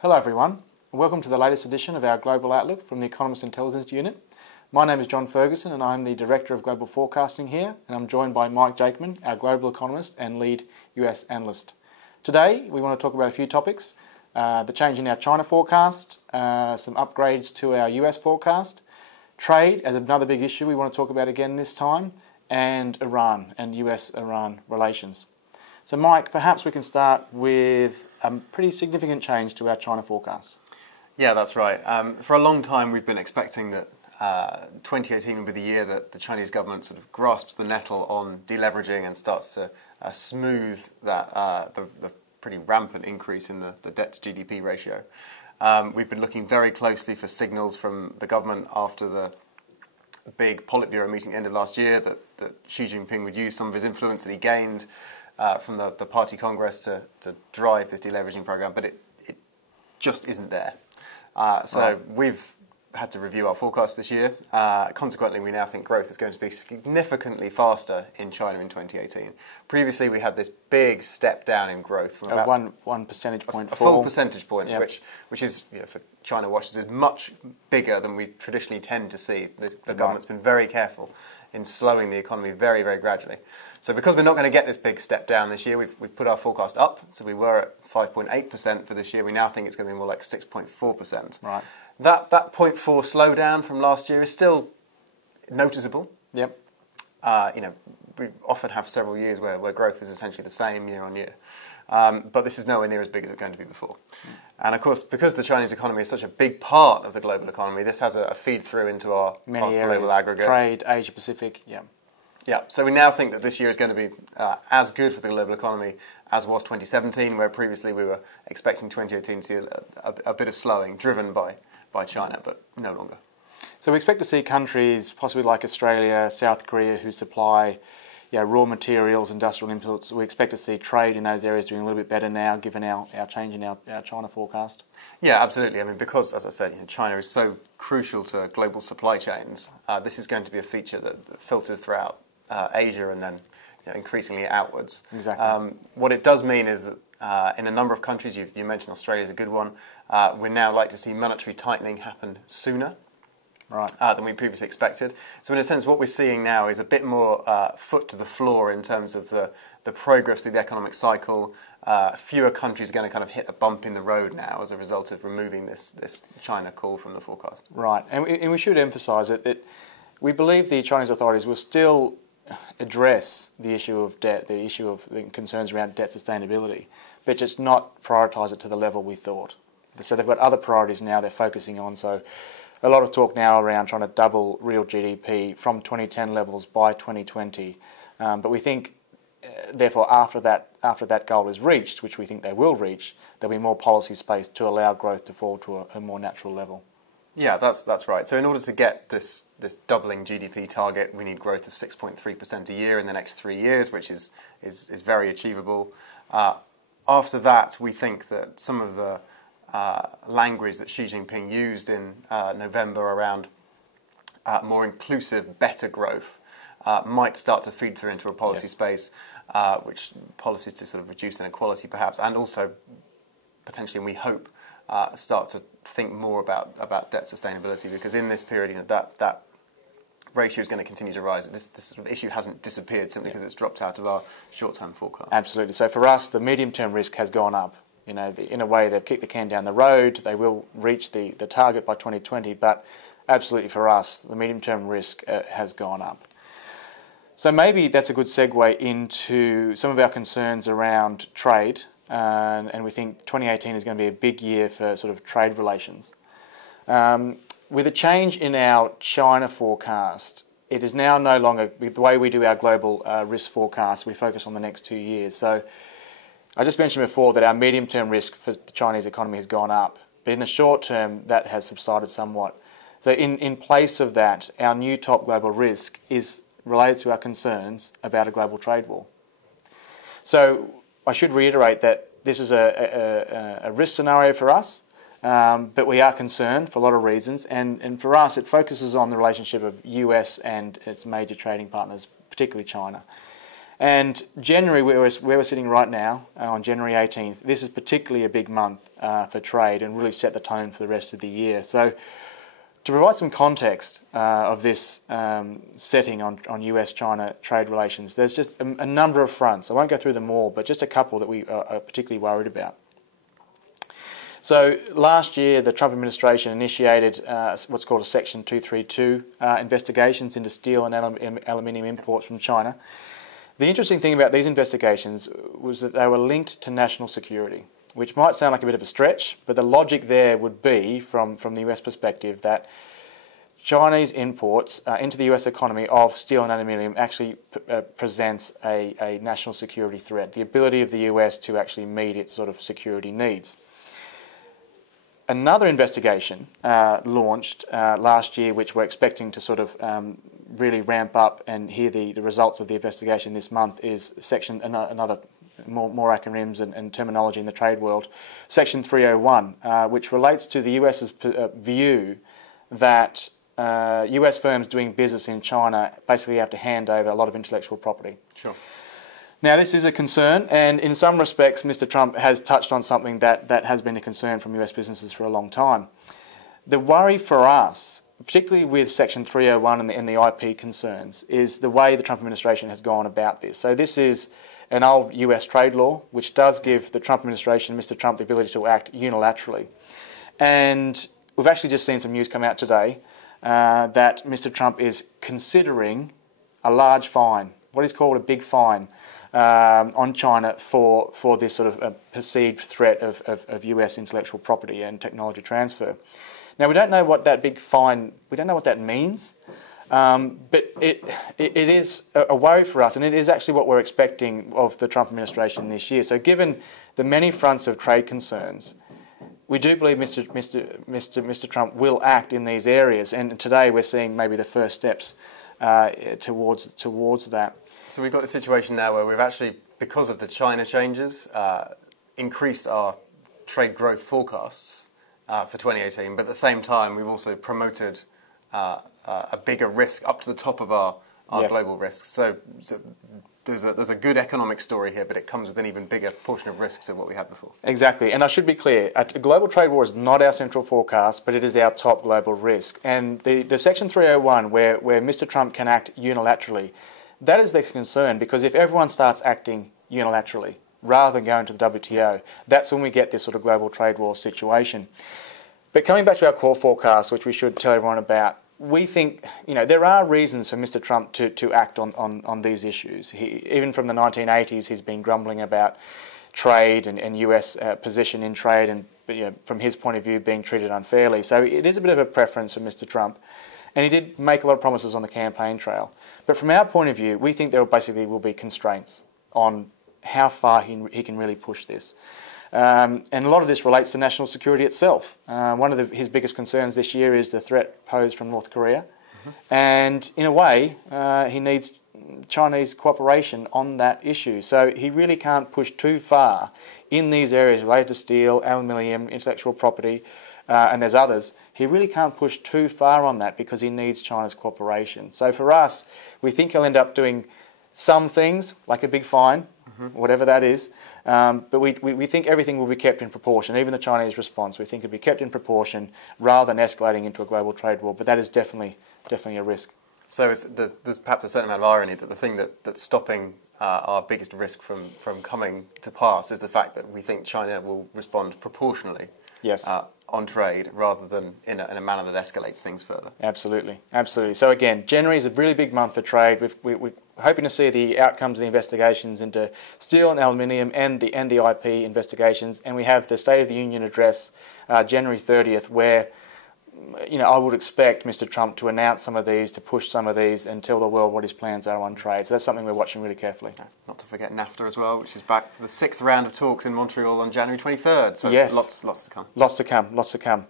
Hello everyone, and welcome to the latest edition of our Global Outlook from the Economist Intelligence Unit. My name is John Ferguson and I'm the Director of Global Forecasting here, and I'm joined by Mike Jakeman, our Global Economist and Lead US Analyst. Today we want to talk about a few topics, the change in our China forecast, some upgrades to our US forecast, trade as another big issue we want to talk about again this time, and Iran and US-Iran relations. So Mike, perhaps we can start with a pretty significant change to our China forecast. Yeah, that's right. For a long time we've been expecting that 2018 will be the year that the Chinese government sort of grasps the nettle on deleveraging and starts to smooth that the pretty rampant increase in the debt to GDP ratio. We've been looking very closely for signals from the government after the big Politburo meeting at the end of last year that Xi Jinping would use some of his influence that he gained from the party congress to drive this deleveraging program, but it just isn't there. So we've had to review our forecast this year. Consequently, we now think growth is going to be significantly faster in China in 2018. Previously, we had this big step down in growth from about one percentage point, a full percentage point, yep. which is, for China watchers, is much bigger than we traditionally tend to see. The government's been very careful in slowing the economy very, very gradually. So because we're not going to get this big step down this year, we've put our forecast up. So we were at 5.8% for this year. We now think it's going to be more like 6.4%. Right. That 0.4 slowdown from last year is still noticeable. Yep. We often have several years where growth is essentially the same year on year. But this is nowhere near as big as it's going to be before. And of course, because the Chinese economy is such a big part of the global economy, this has a feed through into our global aggregate. Trade, Asia Pacific, yeah. Yeah, so we now think that this year is going to be as good for the global economy as was 2017, where previously we were expecting 2018 to see a bit of slowing driven by China, but no longer. So we expect to see countries, possibly like Australia, South Korea, who supply raw materials, industrial inputs. We expect to see trade in those areas doing a little bit better now, given our change in our China forecast. Yeah, absolutely. I mean, because, as I said, China is so crucial to global supply chains, this is going to be a feature that filters throughout Asia and then increasingly outwards. Exactly. What it does mean is that in a number of countries, you mentioned Australia is a good one, we're now likely to see monetary tightening happen sooner. Right. Than we previously expected. So in a sense, what we're seeing now is a bit more foot to the floor in terms of the progress through the economic cycle. Fewer countries are going to kind of hit a bump in the road now as a result of removing this China call from the forecast. Right, and we should emphasise that we believe the Chinese authorities will still address the issue of debt, the issue of the concerns around debt sustainability, but just not prioritise it to the level we thought. So they've got other priorities now they're focusing on. So a lot of talk now around trying to double real GDP from 2010 levels by 2020. But we think, therefore, after that goal is reached, which we think they will reach, there'll be more policy space to allow growth to fall to a more natural level. Yeah, that's right. So in order to get this doubling GDP target, we need growth of 6.3% a year in the next 3 years, which is very achievable. After that, we think that some of the language that Xi Jinping used in November around more inclusive, better growth might start to feed through into a policy space, which policies to sort of reduce inequality perhaps, and also potentially, we hope, start to think more about debt sustainability, because in this period that ratio is going to continue to rise. This sort of issue hasn't disappeared simply because it's dropped out of our short-term forecast. Absolutely. So for us, the medium-term risk has gone up. In a way, they've kicked the can down the road. They will reach the target by 2020, but absolutely for us, the medium-term risk has gone up. So maybe that's a good segue into some of our concerns around trade, and we think 2018 is going to be a big year for sort of trade relations. With a change in our China forecast, it is now no longer, the way we do our global risk forecast, we focus on the next 2 years. So I just mentioned before that our medium-term risk for the Chinese economy has gone up, but in the short term, that has subsided somewhat. So in place of that, our new top global risk is related to our concerns about a global trade war. So I should reiterate that this is a risk scenario for us, but we are concerned for a lot of reasons, and for us, it focuses on the relationship of US and its major trading partners, particularly China. And January, where we're sitting right now, on January 18th, this is particularly a big month for trade and really set the tone for the rest of the year. So to provide some context of this setting on US-China trade relations, there's just a number of fronts. I won't go through them all, but just a couple that we are particularly worried about. So last year, the Trump administration initiated what's called a Section 232 investigations into steel and aluminium imports from China. The interesting thing about these investigations was that they were linked to national security, which might sound like a bit of a stretch, but the logic there would be, from the US perspective, that Chinese imports into the US economy of steel and aluminium actually presents a national security threat, the ability of the US to actually meet its sort of security needs. Another investigation launched last year, which we're expecting to sort of really ramp up and hear the results of the investigation this month, is another more acronyms and terminology in the trade world, Section 301, which relates to the US's view that US firms doing business in China basically have to hand over a lot of intellectual property. Sure. Now, this is a concern, and in some respects, Mr. Trump has touched on something that has been a concern from US businesses for a long time. The worry for us, particularly with Section 301 and the IP concerns, is the way the Trump administration has gone about this. So this is an old US trade law, which does give the Trump administration, Mr. Trump, the ability to act unilaterally. And we've actually just seen some news come out today that Mr. Trump is considering a large fine, what is called a big fine, on China for this sort of perceived threat of US intellectual property and technology transfer. Now, we don't know what that big fine, we don't know what that means, but it is a worry for us, and it is actually what we're expecting of the Trump administration this year. So given the many fronts of trade concerns, we do believe Mr. Trump will act in these areas, and today we're seeing maybe the first steps towards that. So we've got a situation now where we've actually, because of the China changes, increased our trade growth forecasts for 2018, but at the same time we've also promoted a bigger risk up to the top of our Yes. global risks. So there's a good economic story here, but it comes with an even bigger portion of risk to what we had before. Exactly, and I should be clear, a global trade war is not our central forecast, but it is our top global risk. And the Section 301, where Mr. Trump can act unilaterally, that is the concern, because if everyone starts acting unilaterally rather than going to the WTO, that's when we get this sort of global trade war situation. But coming back to our core forecast, which we should tell everyone about, we think there are reasons for Mr. Trump to act on these issues. Even from the 1980s, he's been grumbling about trade and US position in trade, and from his point of view, being treated unfairly. So it is a bit of a preference for Mr. Trump. And he did make a lot of promises on the campaign trail. But from our point of view, we think there basically will be constraints on how far he can really push this. And a lot of this relates to national security itself. One of his biggest concerns this year is the threat posed from North Korea. Mm-hmm. And in a way, he needs Chinese cooperation on that issue. So he really can't push too far in these areas related to steel, aluminium, intellectual property, and there's others. He really can't push too far on that because he needs China's cooperation. So for us, we think he'll end up doing some things, like a big fine, whatever that is, but we think everything will be kept in proportion, even the Chinese response. We think it'll be kept in proportion rather than escalating into a global trade war, but that is definitely a risk. So there's perhaps a certain amount of irony that the thing that's stopping our biggest risk from coming to pass is the fact that we think China will respond proportionally. Yes. On trade rather than in a manner that escalates things further. Absolutely, absolutely. So again, January is a really big month for trade. We're hoping to see the outcomes of the investigations into steel and aluminium and the IP investigations, and we have the State of the Union address January 30th, where I would expect Mr. Trump to announce some of these, to push some of these, and tell the world what his plans are on trade. So that's something we're watching really carefully. Not to forget NAFTA as well, which is back for the 6th round of talks in Montreal on January 23rd. So yes. Lots to come. Lots to come.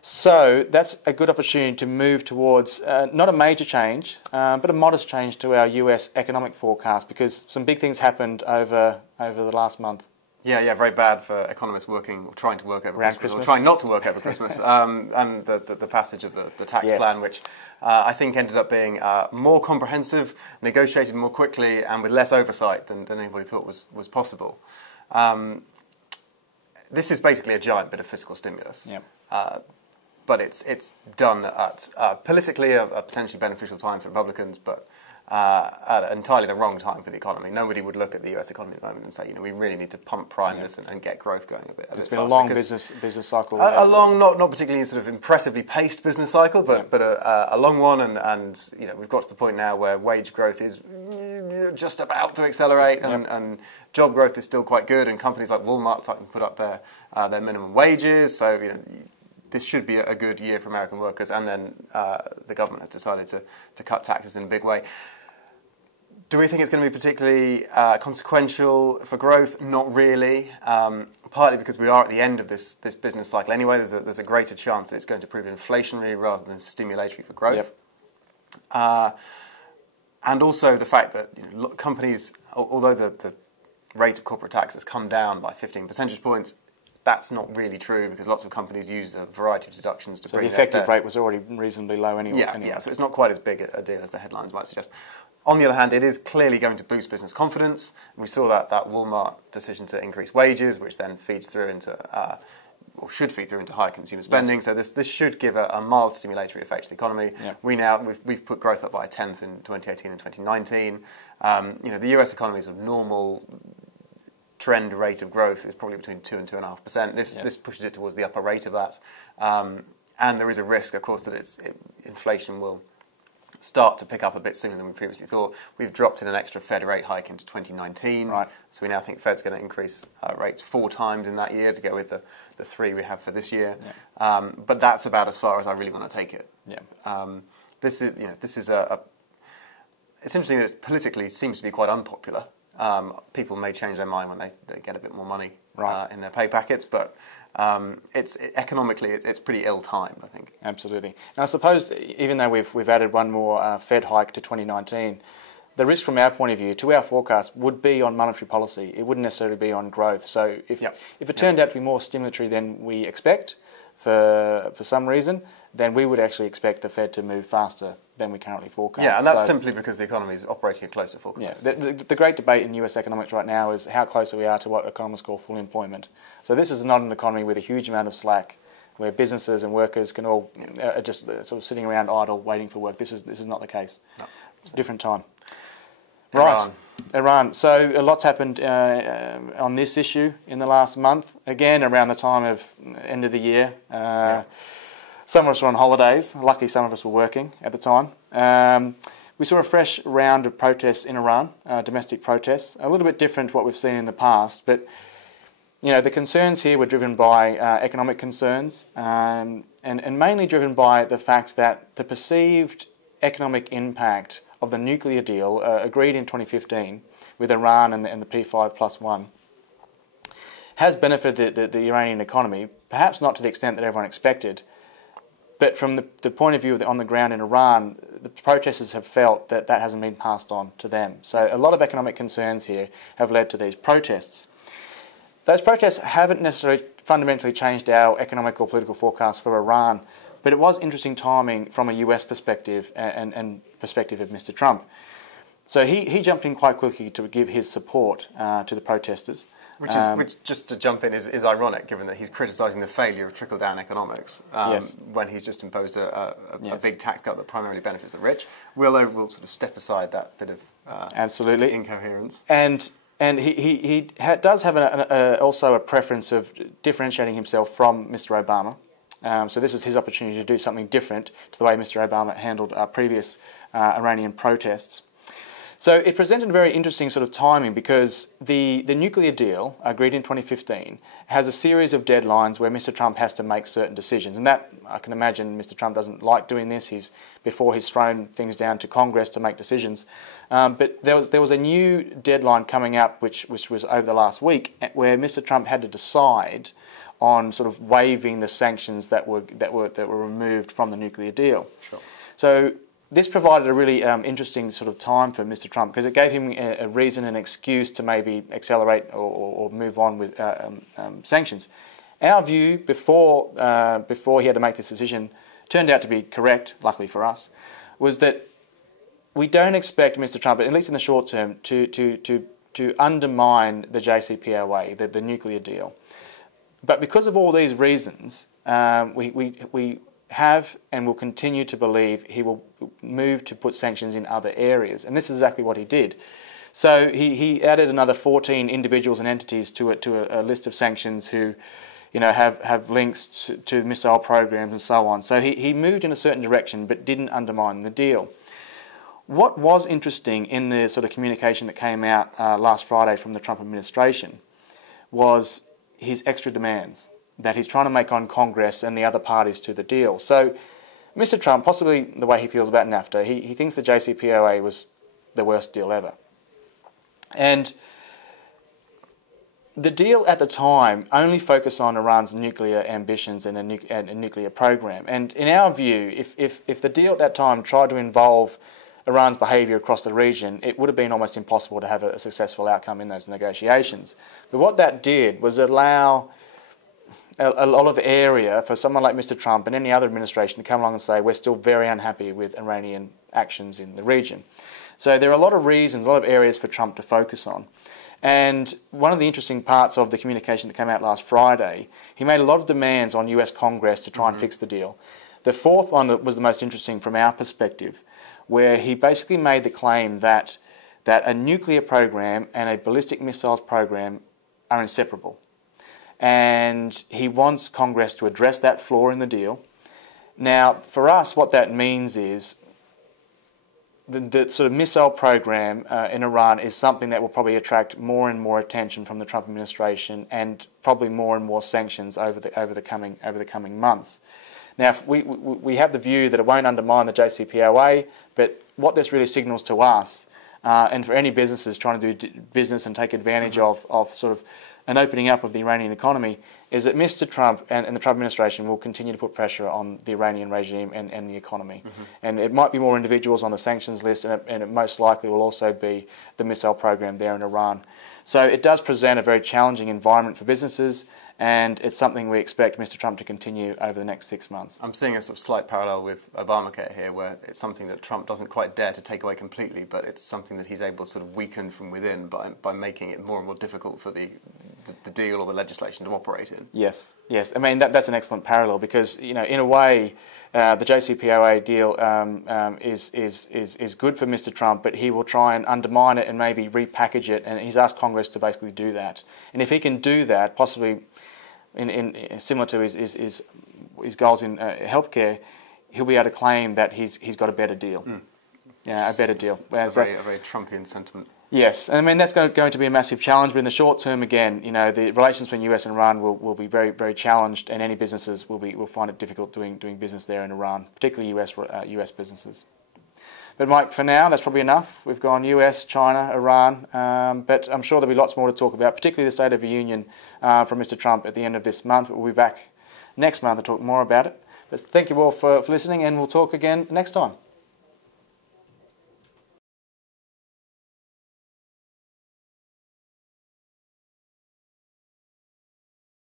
So that's a good opportunity to move towards not a major change, but a modest change to our US economic forecast, because some big things happened over the last month. Yeah, very bad for economists working or trying to work over Around Christmas, or trying not to work over Christmas, and the passage of the tax plan, which I think ended up being more comprehensive, negotiated more quickly, and with less oversight than anybody thought was possible. This is basically a giant bit of fiscal stimulus. But it's done at politically a potentially beneficial time for Republicans, but at entirely the wrong time for the economy. Nobody would look at the US economy at the moment and say, we really need to prime this and get growth going a bit It's been faster, a long business cycle. A long, not particularly sort of impressively paced business cycle, but a long one, and we've got to the point now where wage growth is just about to accelerate, and job growth is still quite good, and companies like Walmart starting to put up their minimum wages, so this should be a good year for American workers, and then the government has decided to cut taxes in a big way. Do we think it's going to be particularly consequential for growth? Not really. Partly because we are at the end of this business cycle anyway. There's a greater chance that it's going to prove inflationary rather than stimulatory for growth. And also the fact that companies, although the rate of corporate tax has come down by 15 percentage points, that's not really true because lots of companies use a variety of deductions to bring the effective rate was already reasonably low anyway. Yeah, so it's not quite as big a deal as the headlines might suggest. On the other hand, it is clearly going to boost business confidence. We saw that Walmart decision to increase wages, which then feeds through into, or should feed through into higher consumer spending. So this should give a mild stimulatory effect to the economy. We've put growth up by a tenth in 2018 and 2019. The US economy's sort of normal trend rate of growth is probably between 2 and 2.5%. This pushes it towards the upper rate of that, and there is a risk, of course, that inflation will start to pick up a bit sooner than we previously thought. We've dropped in an extra Fed rate hike into 2019, so we now think Fed's going to increase rates 4 times in that year to go with the 3 we have for this year. But that's about as far as I really want to take it. This is it's interesting that it politically seems to be quite unpopular. People may change their mind when they get a bit more money in their pay packets, but economically it's pretty ill-timed, I think. Absolutely. And I suppose even though we've added one more Fed hike to 2019, the risk from our point of view to our forecast would be on monetary policy. It wouldn't necessarily be on growth. So if it turned out to be more stimulatory than we expect for some reason, then we would actually expect the Fed to move faster than we currently forecast. Yeah, and that's simply because the economy is operating at close to full capacity. The great debate in US economics right now is how close we are to what economists call full employment. So this is not an economy with a huge amount of slack, where businesses and workers can all just sort of sitting around idle waiting for work. This is not the case. No. It's a different time. Iran. So a lot's happened on this issue in the last month. Again, around the time of end of the year. Some of us were on holidays. Luckily, some of us were working at the time. We saw a fresh round of protests in Iran, domestic protests. A little bit different to what we've seen in the past, but the concerns here were driven by economic concerns, and mainly driven by the fact that the perceived economic impact of the nuclear deal agreed in 2015 with Iran and the P5+1 has benefited the Iranian economy, perhaps not to the extent that everyone expected. But from the point of view on the ground in Iran, the protesters have felt that hasn't been passed on to them. So a lot of economic concerns here have led to these protests. Those protests haven't necessarily fundamentally changed our economic or political forecast for Iran, but it was interesting timing from a US perspective and perspective of Mr. Trump. So he jumped in quite quickly to give his support to the protesters. Which, just to jump in, is ironic, given that he's criticising the failure of trickle-down economics when he's just imposed a big tax cut that primarily benefits the rich. We'll sort of step aside that bit of absolutely incoherence. And he does have also a preference of differentiating himself from Mr. Obama. So this is his opportunity to do something different to the way Mr. Obama handled previous Iranian protests. So it presented very interesting sort of timing because the nuclear deal agreed in 2015 has a series of deadlines where Mr. Trump has to make certain decisions. And that, I can imagine Mr. Trump doesn't like doing this. Before he's thrown things down to Congress to make decisions. But there was a new deadline coming up which was over the last week where Mr. Trump had to decide on sort of waiving the sanctions that were removed from the nuclear deal. Sure. So this provided a really interesting sort of time for Mr. Trump, because it gave him a reason, an excuse to maybe accelerate or move on with sanctions. Our view before he had to make this decision turned out to be correct, luckily for us, was that we don't expect Mr. Trump, at least in the short term, to undermine the JCPOA, the nuclear deal. But because of all these reasons, we have and will continue to believe he will move to put sanctions in other areas. And this is exactly what he did. So he added another 14 individuals and entities to a list of sanctions who, you know, have links to missile programs and so on. So he moved in a certain direction but didn't undermine the deal. What was interesting in the sort of communication that came out last Friday from the Trump administration was his extra demands that he's trying to make on Congress and the other parties to the deal. So Mr. Trump, possibly the way he feels about NAFTA, he thinks the JCPOA was the worst deal ever. And the deal at the time only focused on Iran's nuclear ambitions and a nuclear program. And in our view, if the deal at that time tried to involve Iran's behaviour across the region, it would have been almost impossible to have a successful outcome in those negotiations. But what that did was allow a lot of area for someone like Mr. Trump and any other administration to come along and say, we're still very unhappy with Iranian actions in the region. So there are a lot of reasons, a lot of areas for Trump to focus on. And one of the interesting parts of the communication that came out last Friday, he made a lot of demands on US Congress to try and fix the deal. The fourth one that was the most interesting from our perspective, where he basically made the claim that a nuclear program and a ballistic missiles program are inseparable. And he wants Congress to address that flaw in the deal. Now, for us, what that means is the sort of missile program in Iran is something that will probably attract more and more attention from the Trump administration, and probably more and more sanctions over the coming months. Now, we have the view that it won't undermine the JCPOA, but what this really signals to us, and for any businesses trying to do business and take advantage of sort of an opening up of the Iranian economy, is that Mr. Trump and the Trump administration will continue to put pressure on the Iranian regime and the economy. And it might be more individuals on the sanctions list, and it most likely will also be the missile program there in Iran. So it does present a very challenging environment for businesses, and it's something we expect Mr. Trump to continue over the next 6 months. I'm seeing a sort of slight parallel with Obamacare here, where it's something that Trump doesn't quite dare to take away completely, but it's something that he's able to sort of weaken from within by making it more and more difficult for the deal or the legislation to operate in. Yes, yes. I mean, that's an excellent parallel, because, you know, in a way, the JCPOA deal is good for Mr. Trump, but he will try and undermine it and maybe repackage it, and he's asked Congress to basically do that. And if he can do that, possibly in similar to his goals in healthcare, he'll be able to claim that he's got a better deal. Yeah, a better deal. A very Trumpian sentiment. Yes, and I mean, that's going to be a massive challenge, but in the short term, again, you know, the relations between US and Iran will be very, very challenged, and any businesses will find it difficult doing business there in Iran, particularly US businesses. But Mike, for now, that's probably enough. We've gone US, China, Iran, but I'm sure there'll be lots more to talk about, particularly the State of the Union from Mr. Trump at the end of this month. We'll be back next month to talk more about it. But thank you all for listening, and we'll talk again next time.